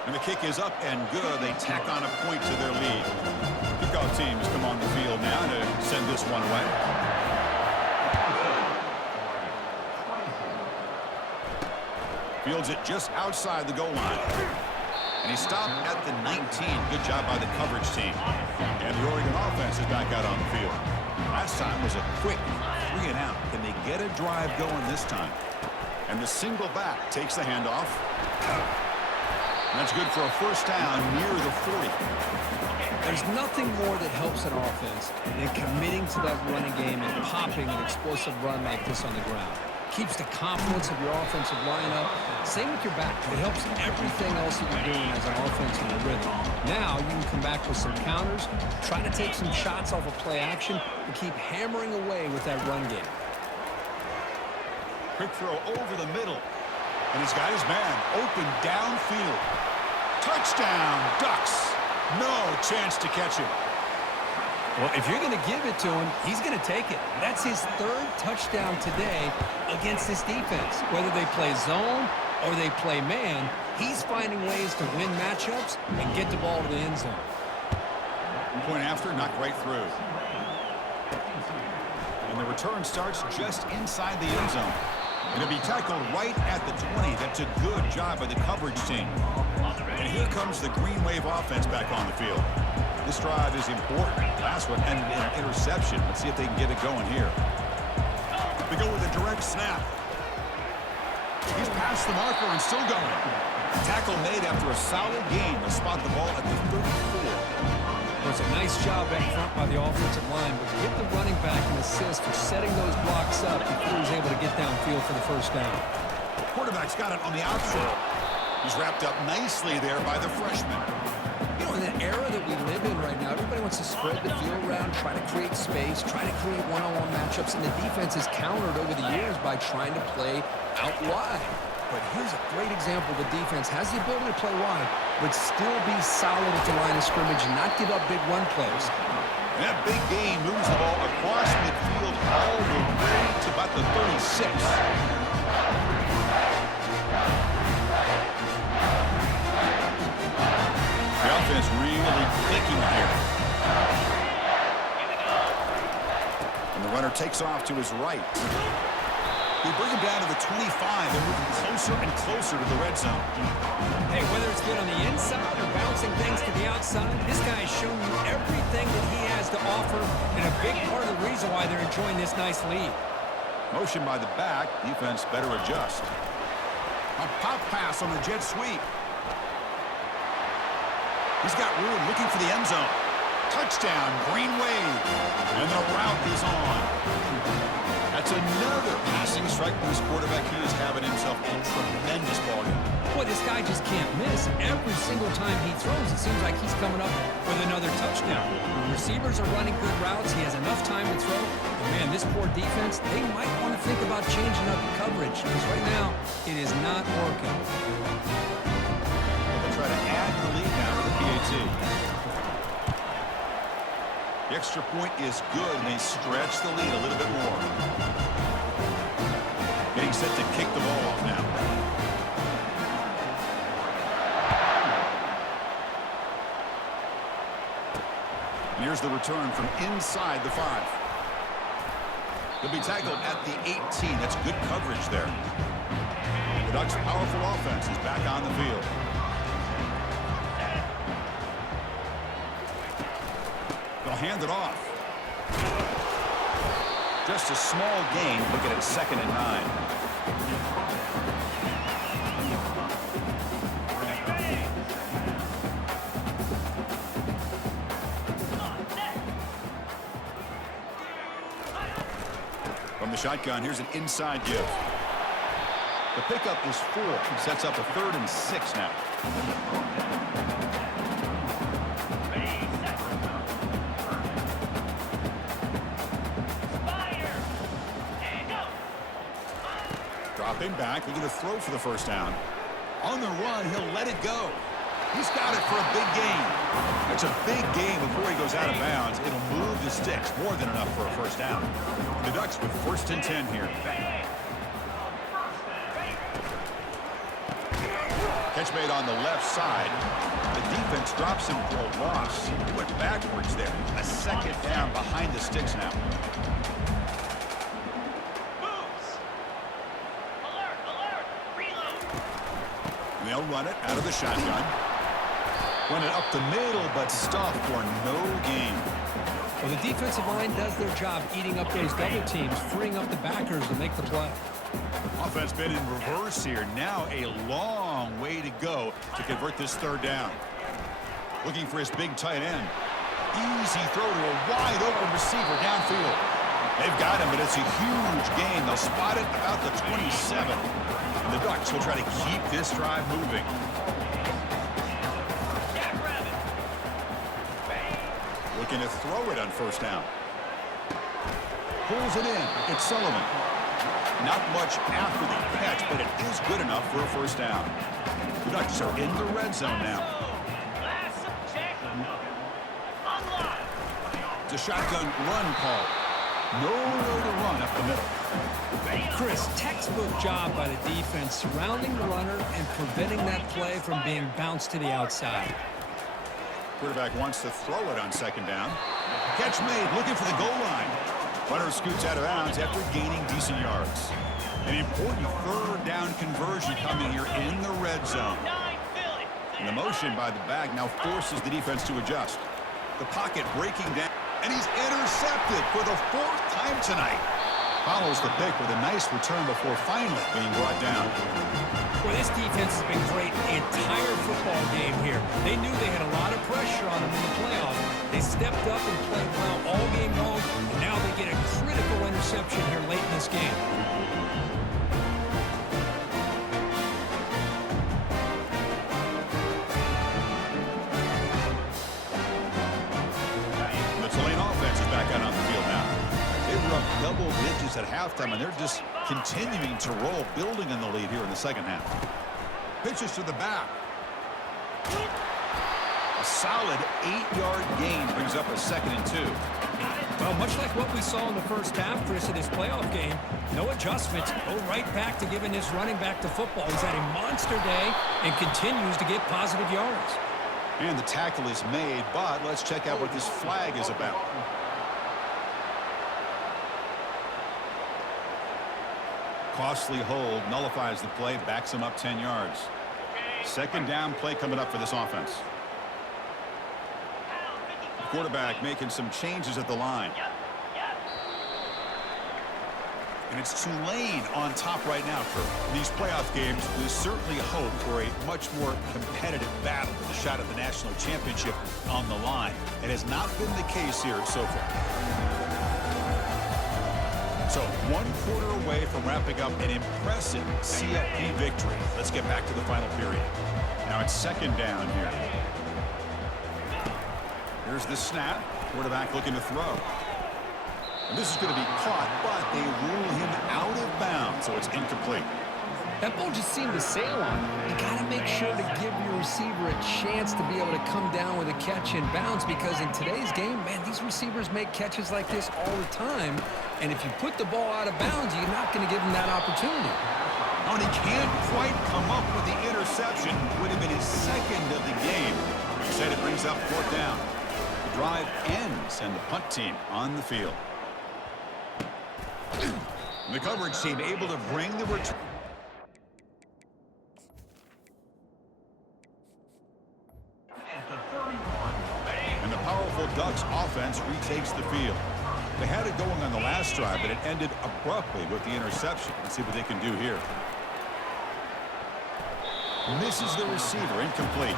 And the kick is up and good. They tack on a point to their lead. Kickoff teams come on the field now to send this one away. Fields it just outside the goal line. And he stopped at the 19. Good job by the coverage team. And the Oregon offense is back out on the field. Last time was a quick 3 and out. Can they get a drive going this time? And the single back takes the handoff. And that's good for a first down near the 40. There's nothing more that helps an offense than committing to that running game and popping an explosive run like this on the ground. Keeps the confidence of your offensive line up. Same with your back. It helps everything else that you're doing as an offense in your rhythm. Now you can come back with some counters, try to take some shots off of play action, and keep hammering away with that run game. Quick throw over the middle. And he's got his man open downfield. Touchdown, Ducks. No chance to catch him. Well, if you're going to give it to him, he's going to take it. That's his third touchdown today against this defense. Whether they play zone or they play man, he's finding ways to win matchups and get the ball to the end zone. Point after, knocked right through. And the return starts just inside the end zone. Going to be tackled right at the 20. That's a good job by the coverage team. And here comes the Green Wave offense back on the field. This drive is important. Last one ended in an interception. Let's see if they can get it going here. We go with a direct snap. He's past the marker and still going. Tackle made after a solid gain to spot the ball at the 34. It was a nice job up front by the offensive line, but give the running back an assist for setting those blocks up before he was able to get downfield for the first down. The quarterback's got it on the outside. He's wrapped up nicely there by the freshman. You know, in the era that we live in right now, everybody wants to spread the field around, try to create space, try to create one-on-one matchups, and the defense has countered over the years by trying to play out wide. But here's a great example. The defense has the ability to play wide, but still be solid at the line of scrimmage and not give up big run plays. And that big gain moves the ball across midfield all the way to about the 36. The offense really clicking here. And the runner takes off to his right. They bring him down to the 25. They're moving closer and closer to the red zone. Hey, whether it's good on the inside or bouncing things to the outside, this guy has shown you everything that he has to offer, and a big part of the reason why they're enjoying this nice lead. Motion by the back. Defense better adjust. A pop pass on the jet sweep. He's got room looking for the end zone. Touchdown, Green Wave. And the route is on. That's another passing strike from this quarterback. He is having himself a tremendous ball game. Boy, this guy just can't miss. Every single time he throws, it seems like he's coming up with another touchdown. The receivers are running good routes. He has enough time to throw. But man, this poor defense, they might want to think about changing up the coverage, because right now, it is not working. They'll try to add to the lead now with the PAT. The extra point is good, and they stretch the lead a little bit more. Getting set to kick the ball off now. And here's the return from inside the 5. He'll be tackled at the 18. That's good coverage there. The Ducks' powerful offense is back on the field. They'll hand it off. Just a small gain. Looking at 2nd and 9. From the shotgun, here's an inside give. The pickup is 4. Sets up a 3rd and 6 now. Dropping back, looking to throw for the first down. On the run, he'll let it go. He's got it for a big gain. That's a big gain before he goes out of bounds. It'll move the sticks, more than enough for a first down. The Ducks with 1st and 10 here. Catch made on the left side. The defense drops him for a loss. He went backwards there. A 2nd down behind the sticks now. They'll run it out of the shotgun. Run it up the middle, but stuffed for no gain. Well, the defensive line does their job eating up those double teams, freeing up the backers to make the play. Offense been in reverse here. Now a long way to go to convert this 3rd down. Looking for his big tight end. Easy throw to a wide open receiver downfield. They've got him, but it's a huge gain. They'll spot it about the 27. And the Ducks will try to keep this drive moving. Looking to throw it on first down. Pulls it in. It's Sullivan. Not much after the catch, but it is good enough for a first down. The Ducks are in the red zone now. It's a shotgun run call. Nowhere to run up the middle. Chris, textbook job by the defense surrounding the runner and preventing that play from being bounced to the outside. Quarterback wants to throw it on second down. Catch made, looking for the goal line. Runner scoots out of bounds after gaining decent yards. An important third down conversion coming here in the red zone. And the motion by the back now forces the defense to adjust. The pocket breaking down, and he's intercepted for the 4th time tonight. Follows the pick with a nice return before finally being brought down. Well, this defense has been great the entire football game here. They knew they had a lot of pressure on them in the playoffs. They stepped up and played well all game long, and now they get a critical interception here late in this game. The Tulane offense is back out on the field now. They were up double digits at halftime, and they're just continuing to roll, building in the lead here in the second half. Pitches to the back. A solid 8-yard gain brings up a 2nd and 2. Well, much like what we saw in the first half, Chris, of this playoff game, no adjustments. Go right back to giving this running back to football. He's had a monster day and continues to get positive yards. And the tackle is made, but let's check out what this flag is about. Costly hold, nullifies the play, backs him up 10 yards. Second down play coming up for this offense. The quarterback making some changes at the line. And it's Tulane on top right now. For these playoff games, we certainly hope for a much more competitive battle with a shot at the national championship on the line. It has not been the case here so far. So 1 quarter away from wrapping up an impressive CFP victory. Let's get back to the final period. Now it's second down here. Here's the snap. Quarterback looking to throw. And this is going to be caught, but they rule him out of bounds, so it's incomplete. That ball just seemed to sail on him. You got to make sure to give your receiver a chance to be able to come down with a catch in bounds, because in today's game, man, these receivers make catches like this all the time. And if you put the ball out of bounds, you're not going to give them that opportunity. Oh, and he can't quite come up with the interception. Would have been his 2nd of the game. Instead, it brings up 4th down. The drive ends, and the punt team on the field. The coverage team able to bring the return. And the powerful Ducks offense retakes the field. They had it going on the last drive, but it ended abruptly with the interception. Let's see what they can do here. Misses the receiver, incomplete.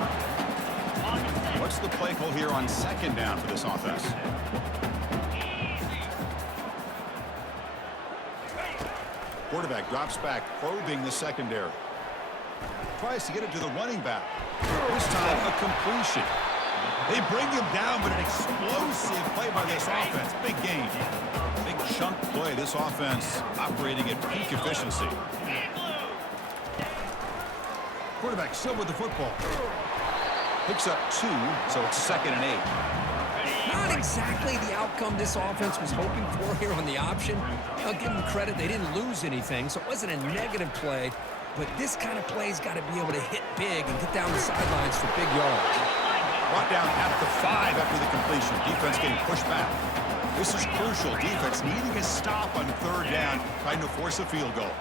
What's the play call here on second down for this offense? Quarterback drops back, probing the secondary. Tries to get it to the running back. This time, a completion. They bring him down, but an explosive play by this offense. Big gain. Big chunk play. This offense operating at peak efficiency. Quarterback still with the football. Picks up 2, so it's 2nd and 8. Not exactly the outcome this offense was hoping for here on the option. I'll give them credit. They didn't lose anything, so it wasn't a negative play. But this kind of play's got to be able to hit big and get down the sidelines for big yards. Brought down at the 5 after the completion. Defense getting pushed back. This is crucial. Defense needing a stop on 3rd down, trying to force a field goal.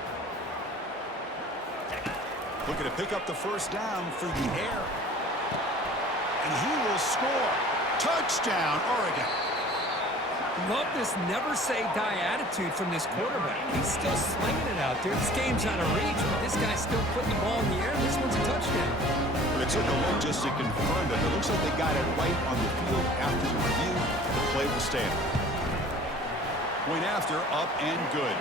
Looking to pick up the first down through the air. And he will score. Touchdown, Oregon. Love this never-say-die attitude from this quarterback. He's still slinging it out there. This game's out of reach, but this guy's still putting the ball in the air. This one's a touchdown. But it took a look just to confirm that. It looks like they got it right on the field after the review. The play will stand. Point after, up and good.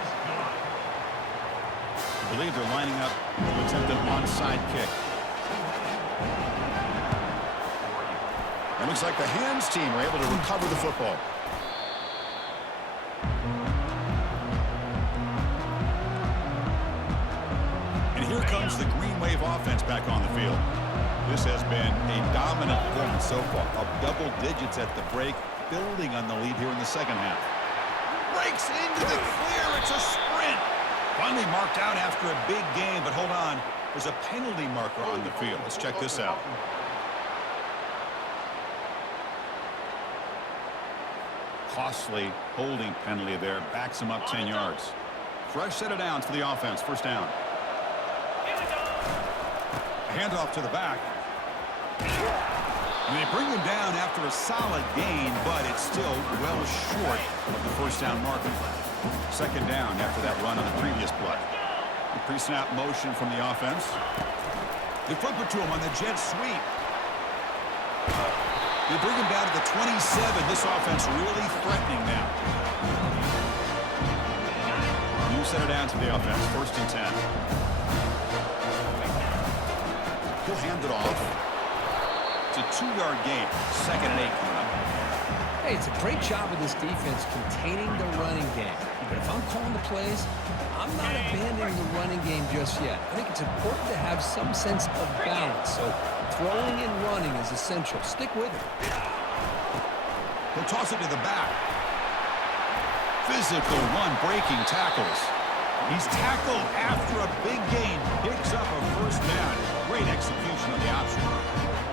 I believe they're lining up to attempt an onside kick. It looks like the hands team are able to recover the football. And here comes the Green Wave offense back on the field. This has been a dominant performance so far. Up double digits at the break, building on the lead here in the second half. Breaks into the clear. It's a sprint. Finally marked out after a big game, but hold on. There's a penalty marker on the field. Let's check this out. Costly holding penalty there. Backs him up 10 yards. Fresh set of downs for the offense. First down. Handoff to the back. And they bring him down after a solid gain, but it's still well short of the first down marker. Second down after that run on the previous play. The pre-snap motion from the offense. They flip it to him on the jet sweep. They bring him down to the 27. This offense really threatening now. New set it down to the offense. First and 10. He'll hand it off. It's a 2-yard gain. Second and 8 coming up. Hey, it's a great job of this defense containing the running game. But if I'm calling the plays, I'm not abandoning the running game just yet. I think it's important to have some sense of balance. So throwing and running is essential. Stick with it. He'll toss it to the back. Physical one, breaking tackles. He's tackled after a big gain. Picks up a first down. Great execution on the option.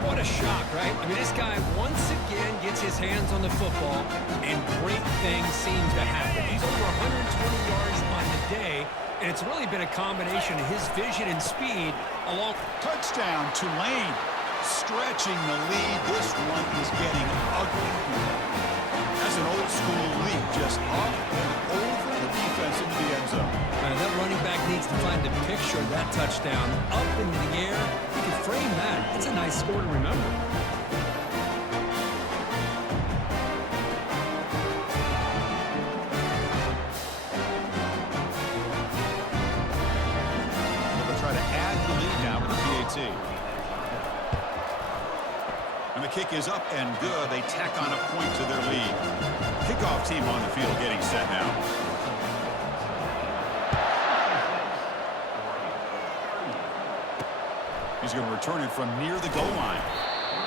What a shock, right? I mean, this guy once again gets his hands on the football, and great things seem to happen. He's over 120 yards on the day, and it's really been a combination of his vision and speed along. Touchdown, Tulane. Stretching the lead. This one is getting ugly. That's an old-school leap, just up and over the defense into the end zone. That running back needs to find a picture of that touchdown. Up into the air. You can frame that. It's a nice score to remember. They'll try to add the lead now with the PAT. And the kick is up and good. They tack on a point to their lead. Kickoff team on the field getting set now. He's going to return it from near the goal line.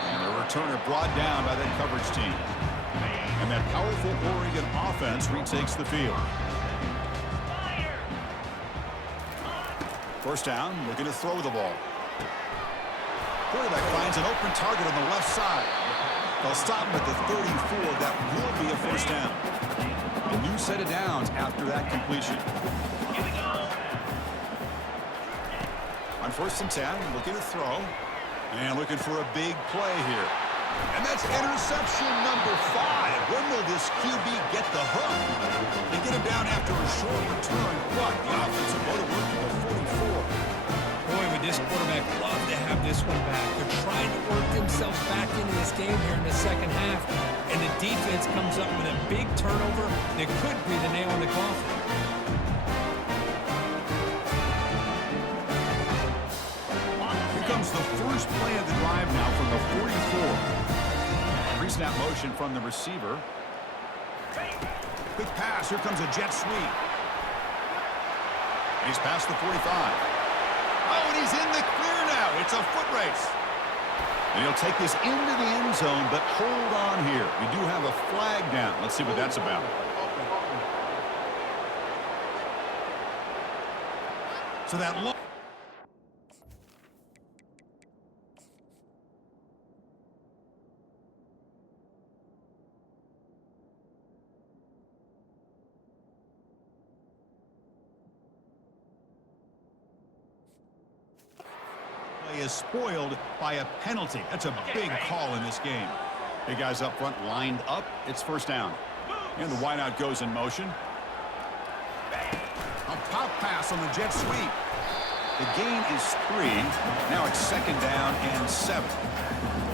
And the returner brought down by that coverage team. And that powerful Oregon offense retakes the field. First down, looking to throw the ball. Quarterback finds an open target on the left side. They'll stop him at the 34. That will be a first down. A new set of downs after that completion. On first and 10, looking to throw. And looking for a big play here. And that's interception number 5. When will this QB get the hook? They get him down after a short return, but the offensive motor working the 44. Boy, would this quarterback love to have this one back. They're trying to work themselves back into this game here in the second half. And the defense comes up with a big turnover that could be the nail in the coffin. Comes the first play of the drive now from the 44. Pre-snap motion from the receiver. Quick pass. Here comes a jet sweep. He's past the 45. Oh, and he's in the clear now. It's a foot race. And he'll take this into the end zone, but hold on here. We do have a flag down. Let's see what that's about. So that long is spoiled by a penalty. That's a big call in this game. Hey, guys up front lined up. It's first down. And the wideout goes in motion. A pop pass on the jet sweep. The gain is 3. Now it's second down and 7.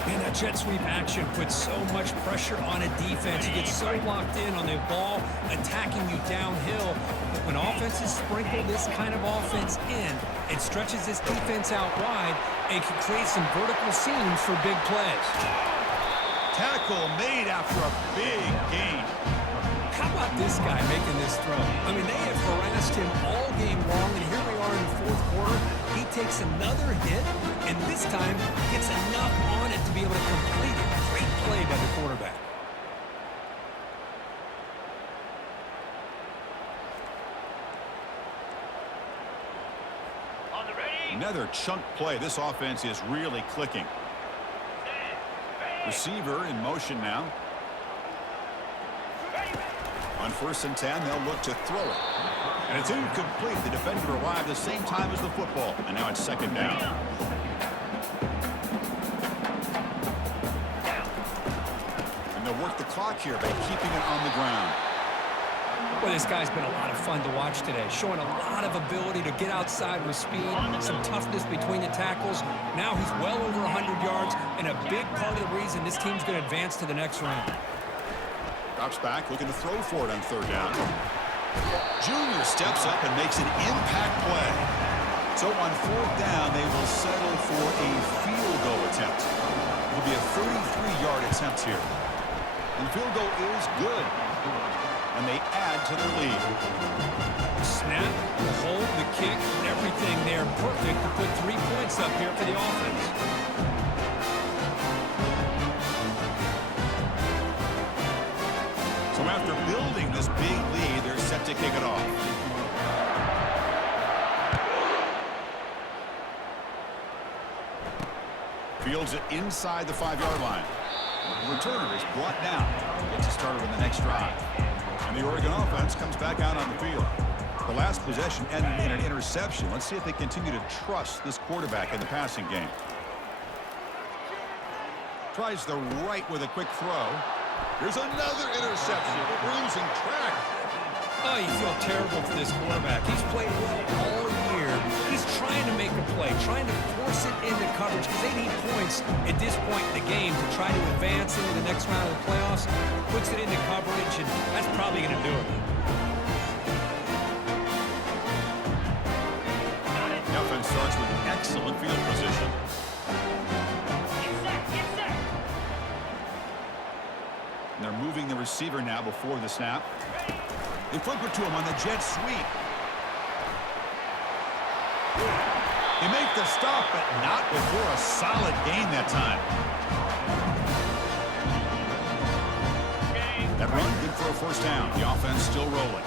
Man, that jet sweep action puts so much pressure on a defense. You get so locked in on the ball attacking you downhill. But when offenses sprinkle this kind of offense in, it stretches this defense out wide and can create some vertical seams for big plays. Tackle made after a big gain. How about this guy making this throw? I mean, they have harassed him all game long, and here we are in the fourth quarter. He takes another hit, and this time gets enough on it to be able to complete it. Great play by the quarterback. Another chunk play. This offense is really clicking. Receiver in motion now. On 1st and 10, they'll look to throw it. And it's incomplete. The defender arrived the same time as the football. And now it's 2nd down. And they'll work the clock here by keeping it on the ground. Well, this guy's been a lot of fun to watch today, showing a lot of ability to get outside with speed, some toughness between the tackles. Now he's well over 100 yards, and a big part of the reason this team's going to advance to the next round. Drops back, looking to throw for it on 3rd down. Junior steps up and makes an impact play. So on 4th down, they will settle for a field goal attempt. It will be a 33-yard attempt here. And the field goal is good. And they add to their lead. Snap, the hold, the kick, everything there perfect to put 3 points up here for the offense. So after building this big lead, they're set to kick it off. Fields it inside the 5-yard line. The returner is brought down. Gets it started on the next drive. And the Oregon offense comes back out on the field. The last possession ended in an interception. Let's see if they continue to trust this quarterback in the passing game. Tries the right with a quick throw. Here's another interception. Losing track. Oh, you feel terrible for this quarterback. He's played well all year. He's trying to make a play, trying to force it into coverage because they need points at this point in the game to try to advance into the next round of the playoffs. Puts it into coverage, and that's probably going to do it. The offense starts with excellent field position. And they're moving the receiver now before the snap. They flip it to him on the jet sweep. They make the stop, but not before a solid gain that time. That run good for a 1st down. The offense still rolling.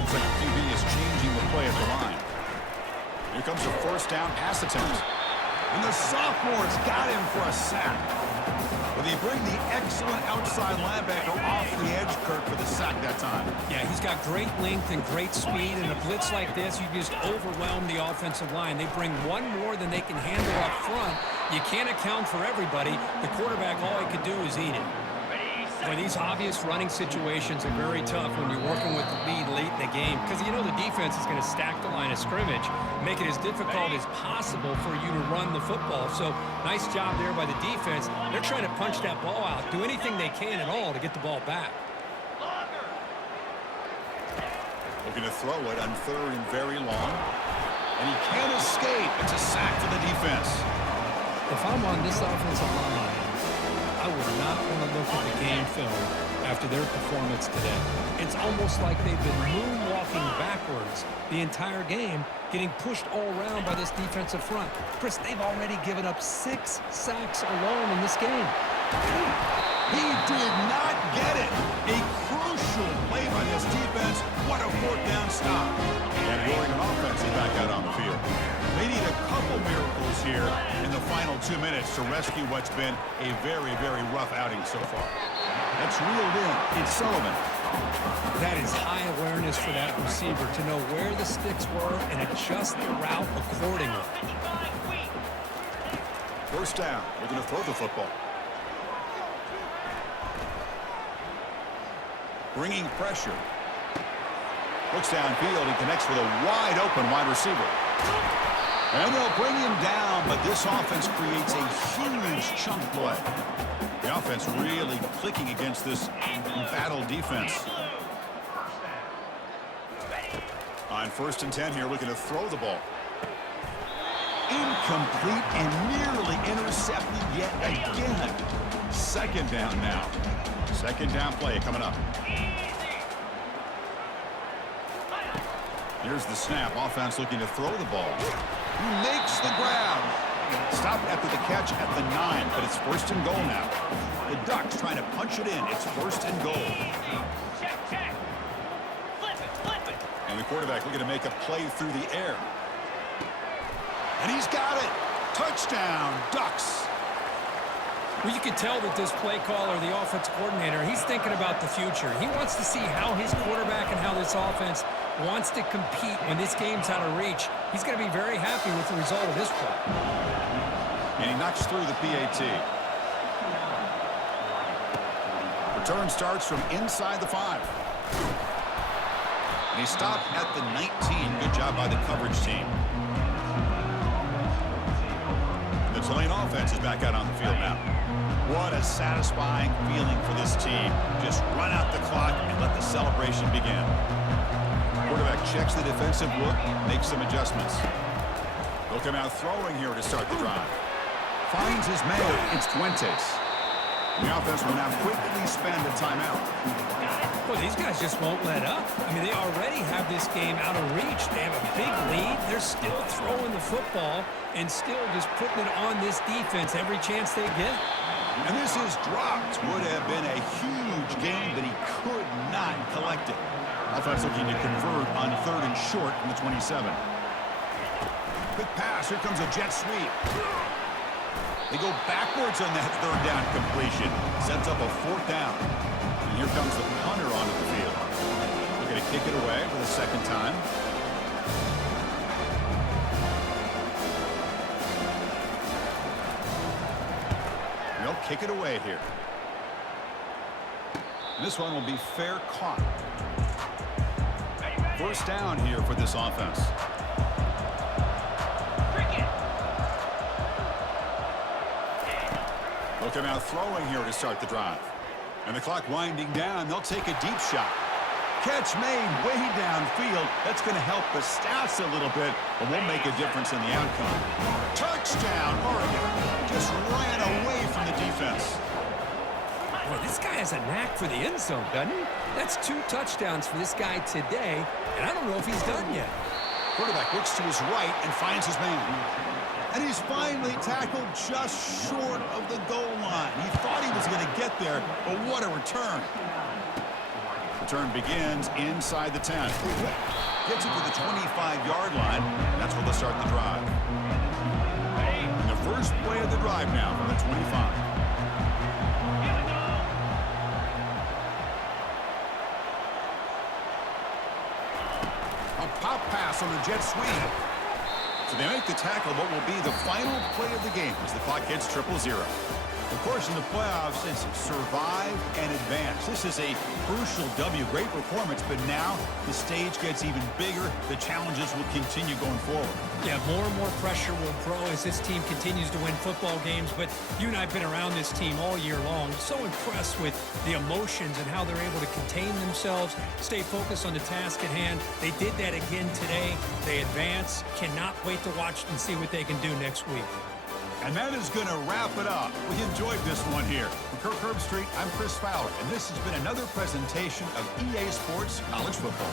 Looks like the QB is changing the play at the line. Here comes a 1st down pass attempt. And the sophomore's got him for a sack. Well, they bring the excellent outside linebacker off the edge, Kirk, for the sack that time. Yeah, he's got great length and great speed, and a blitz like this, you just overwhelm the offensive line. They bring one more than they can handle up front. You can't account for everybody. The quarterback, all he could do is eat it. Boy, these obvious running situations are very tough when you're working with the lead late in the game because you know the defense is going to stack the line of scrimmage, make it as difficult as possible for you to run the football. So nice job there by the defense. They're trying to punch that ball out, do anything they can at all to get the ball back. Looking to throw it on 3rd and very long. And he can't escape. It's a sack for the defense. If I'm on this offensive line, I would not want to look at the game film after their performance today. It's almost like they've been moonwalking backwards the entire game, getting pushed all around by this defensive front. Chris, they've already given up 6 sacks alone in this game. He did not get it. A crucial play by this defense. What a 4th down stop. And the Oregon offense is back out on the field. They need a couple miracles here in the final 2 minutes to rescue what's been a very, very rough outing so far. That's reeled in. It's Sullivan. That is high awareness for that receiver to know where the sticks were and adjust the route accordingly. 1st down. They're going to throw the football. Bringing pressure. Looks downfield. He connects with a wide open wide receiver. And they'll bring him down But this offense creates a huge chunk play. The offense really clicking against this battle defense. On 1st and 10 here, looking to throw the ball. Incomplete and nearly intercepted yet again. 2nd down now. 2nd down play coming up. Here's the snap. Offense looking to throw the ball. He makes the grab. Stopped after the catch at the 9, but it's 1st and goal now. The Ducks trying to punch it in. It's 1st and goal. And the quarterback looking to make a play through the air. And he's got it. Touchdown, Ducks. Well, you can tell that this play caller, the offensive coordinator, he's thinking about the future. He wants to see how his quarterback and how this offense wants to compete when this game's out of reach. He's going to be very happy with the result of this play. And he knocks through the PAT. Return starts from inside the 5. And he stopped at the 19. Good job by the coverage team. The Tulane offense is back out on the field now. What a satisfying feeling for this team. Just run out the clock and let the celebration begin. Quarterback checks the defensive look, makes some adjustments. They'll come out throwing here to start the drive. Finds his man. It's Fuentes. The offense will now quickly spend a timeout. Well, these guys just won't let up. I mean, they already have this game out of reach. They have a big lead. They're still throwing the football and still just putting it on this defense every chance they get. And this is dropped. Would have been a huge game, but he could not collect it. Offense looking to convert on 3rd and short from the 27. Quick pass. Here comes a jet sweep. They go backwards on that 3rd down completion. Sets up a 4th down. And here comes the punter onto the field. They're going to kick it away for the 2nd time. They'll kick it away here. This one will be fair caught. 1st down here for this offense. They'll come out throwing here to start the drive. And the clock winding down, they'll take a deep shot. Catch made way downfield. That's going to help the stats a little bit, but won't make a difference in the outcome. Touchdown, Oregon. Just ran away from the defense. Boy, this guy has a knack for the end zone, doesn't he? That's 2 touchdowns for this guy today, and I don't know if he's done yet. Quarterback looks to his right and finds his man. And he's finally tackled just short of the goal line. He thought he was going to get there, but what a return. Return begins inside the 10. Gets it to the 25-yard line. That's where they'll start the drive. And the first play of the drive now from the 25. A pop pass on the jet sweep. So they make the tackle what will be the final play of the game as the clock hits 0-0. Of course, in the playoffs, it's survive and advance. This is a crucial W. Great performance, but now the stage gets even bigger. The challenges will continue going forward. Yeah, more and more pressure will grow as this team continues to win football games, but you and I have been around this team all year long. So impressed with the emotions and how they're able to contain themselves, stay focused on the task at hand. They did that again today. They advance. Cannot wait to watch and see what they can do next week. And that is going to wrap it up. We enjoyed this one here. From Kirk Street, I'm Chris Fowler, and this has been another presentation of EA Sports College Football.